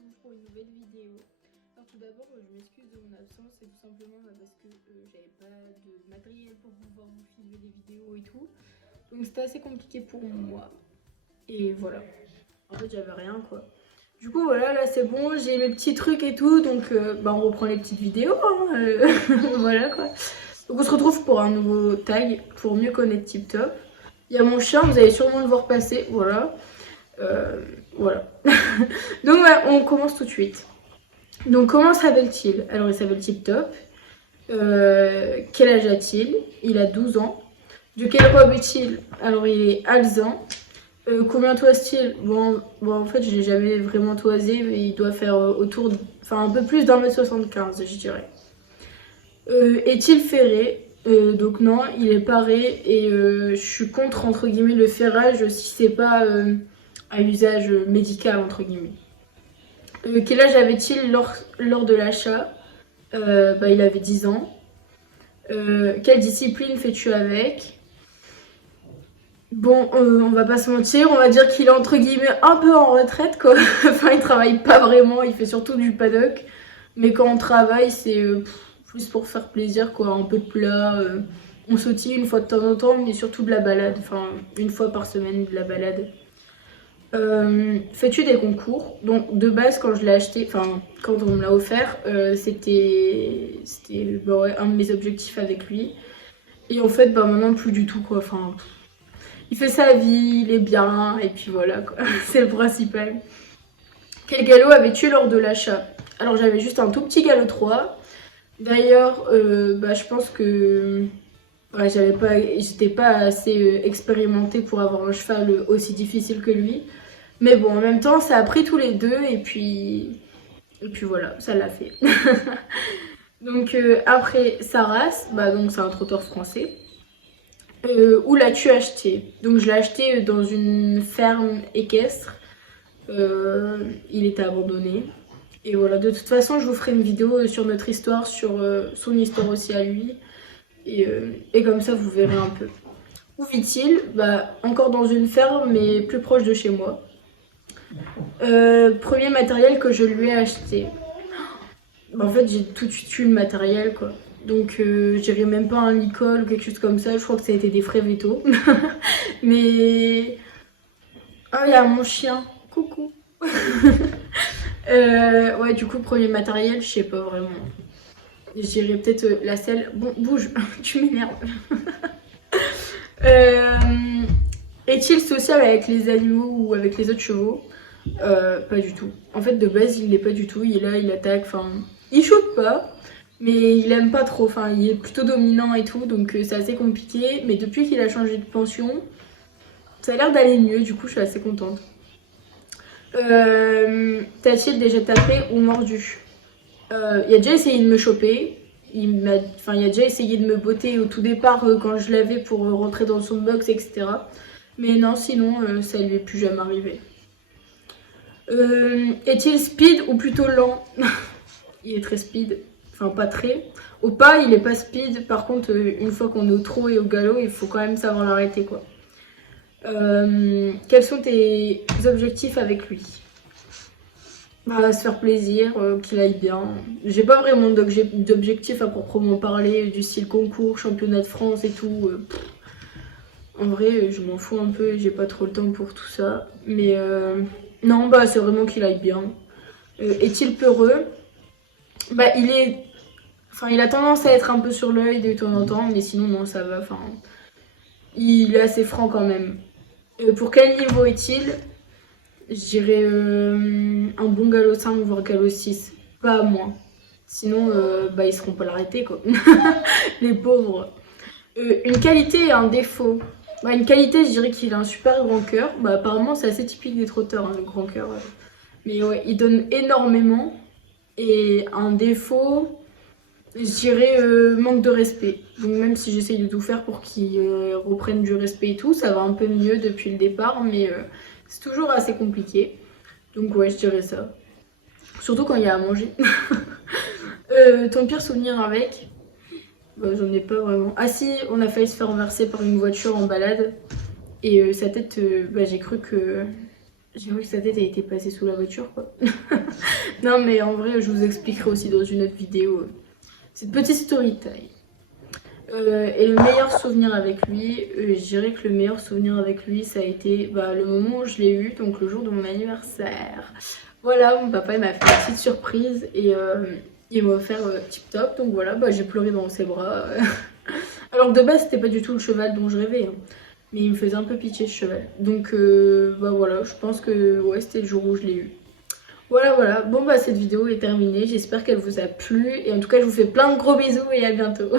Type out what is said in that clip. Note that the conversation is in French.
retrouve pour une nouvelle vidéo. Alors tout d'abord, je m'excuse de mon absence, c'est tout simplement parce que j'avais pas de matériel pour pouvoir vous filmer des vidéos et tout. Donc c'était assez compliqué pour moi. Et voilà. En fait, j'avais rien quoi. Du coup, voilà, là c'est bon, j'ai mes petits trucs et tout, donc on reprend les petites vidéos. Hein, voilà quoi. Donc on se retrouve pour un nouveau tag pour mieux connaître Tip Top. Il y a mon chien, vous allez sûrement le voir passer, voilà. Voilà. Donc voilà, on commence tout de suite. Donc comment s'appelle-t-il? Alors il s'appelle Tip Top. Quel âge a-t-il? Il a 12 ans. De quel robe est-il? Alors il est alezan. Combien toise-t-il? Bon, en fait je l'ai jamais vraiment toisé, mais il doit faire autour, enfin un peu plus d'1,75 m je dirais. Est-il ferré? Donc non, il est paré et je suis contre entre guillemets le ferrage si c'est pas à usage médical entre guillemets. Quel âge avait-il lors de l'achat? Il avait 10 ans. Quelle discipline fais-tu avec? Bon, on va pas se mentir, on va dire qu'il est entre guillemets un peu en retraite quoi. Enfin, il travaille pas vraiment, il fait surtout du paddock. Mais quand on travaille, c'est plus pour faire plaisir quoi, un peu de plat. On sautille une fois de temps en temps, mais surtout de la balade. Enfin, une fois par semaine de la balade. Fais-tu des concours? Donc de base quand je l'ai acheté, enfin quand on me l'a offert, c'était ouais, un de mes objectifs avec lui. Et en fait maintenant plus du tout quoi. Enfin, il fait sa vie, il est bien et puis voilà quoi. C'est le principal. Quel galop avais-tu lors de l'achat? Alors j'avais juste un tout petit galop 3. D'ailleurs, je pense que ouais, j'étais pas assez expérimentée pour avoir un cheval aussi difficile que lui. Mais bon, en même temps, ça a pris tous les deux et puis voilà, ça l'a fait. Donc après sa race, donc c'est un trotteur français. Où l'as-tu acheté? Donc je l'ai acheté dans une ferme équestre. Il était abandonné. Et voilà, de toute façon, je vous ferai une vidéo sur notre histoire, sur son histoire aussi à lui. Et comme ça, vous verrez un peu. Où vit-il? Encore dans une ferme, mais plus proche de chez moi. Premier matériel que je lui ai acheté. En fait, j'ai tout de suite eu le matériel, quoi. Donc, je dirais même pas un licol ou quelque chose comme ça. Je crois que ça a été des frais veto. Mais... Ah, il y a mon chien. Coucou. Ouais, du coup, premier matériel, je sais pas vraiment. Je dirais peut-être la selle. Bon, bouge, tu m'énerves. Est-il social avec les animaux ou avec les autres chevaux? Pas du tout. En fait, de base, il l'est pas du tout. Il est là, il attaque. Enfin, il chope pas, mais il aime pas trop. Enfin, il est plutôt dominant et tout, donc c'est assez compliqué. Mais depuis qu'il a changé de pension, ça a l'air d'aller mieux. Du coup, je suis assez contente. T'a-t-il déjà tapé ou mordu? Il a déjà essayé de me choper. Il a déjà essayé de me botter au tout départ quand je l'avais pour rentrer dans son box, etc. Mais non, sinon, ça lui est plus jamais arrivé. Est-il speed ou plutôt lent? Il est très speed. Enfin, pas très. Au pas, il est pas speed. Par contre, une fois qu'on est au trot et au galop, il faut quand même savoir l'arrêter, quoi. Quels sont tes objectifs avec lui? Se faire plaisir, qu'il aille bien. J'ai pas vraiment d'objectifs à proprement parler, du style concours, championnat de France et tout. En vrai, je m'en fous un peu, j'ai pas trop le temps pour tout ça. Mais non, c'est vraiment qu'il aille bien. Est-il peureux? Il a tendance à être un peu sur l'œil de temps en temps, mais sinon, non, ça va. Enfin, il est assez franc quand même. Pour quel niveau est-il? Je dirais un bon galop 5 voire galop 6, pas moins. Sinon, ils seront pas l'arrêter quoi. Les pauvres. Une qualité et un défaut. Une qualité, je dirais qu'il a un super grand cœur. Apparemment, c'est assez typique des trotteurs, hein, le grand cœur. Mais ouais, il donne énormément. Et un défaut, je dirais manque de respect. Donc même si j'essaye de tout faire pour qu'il reprenne du respect et tout, ça va un peu mieux depuis le départ, mais c'est toujours assez compliqué. Donc ouais, je dirais ça. Surtout quand il y a à manger. Ton pire souvenir avec? J'en ai pas vraiment. Ah si, on a failli se faire renverser par une voiture en balade. Et sa tête, j'ai cru que J'ai vu que sa tête a été passée sous la voiture quoi. Non mais en vrai je vous expliquerai aussi dans une autre vidéo cette petite story time. Et le meilleur souvenir avec lui, je dirais que le meilleur souvenir avec lui ça a été le moment où je l'ai eu, donc le jour de mon anniversaire. Voilà, mon papa il m'a fait une petite surprise et il m'a offert Tip Top, donc voilà, j'ai pleuré dans ses bras. Alors que de base c'était pas du tout le cheval dont je rêvais, hein. Mais il me faisait un peu pitié ce cheval. Donc voilà, je pense que ouais, c'était le jour où je l'ai eu. Voilà, bon cette vidéo est terminée, j'espère qu'elle vous a plu et en tout cas je vous fais plein de gros bisous et à bientôt.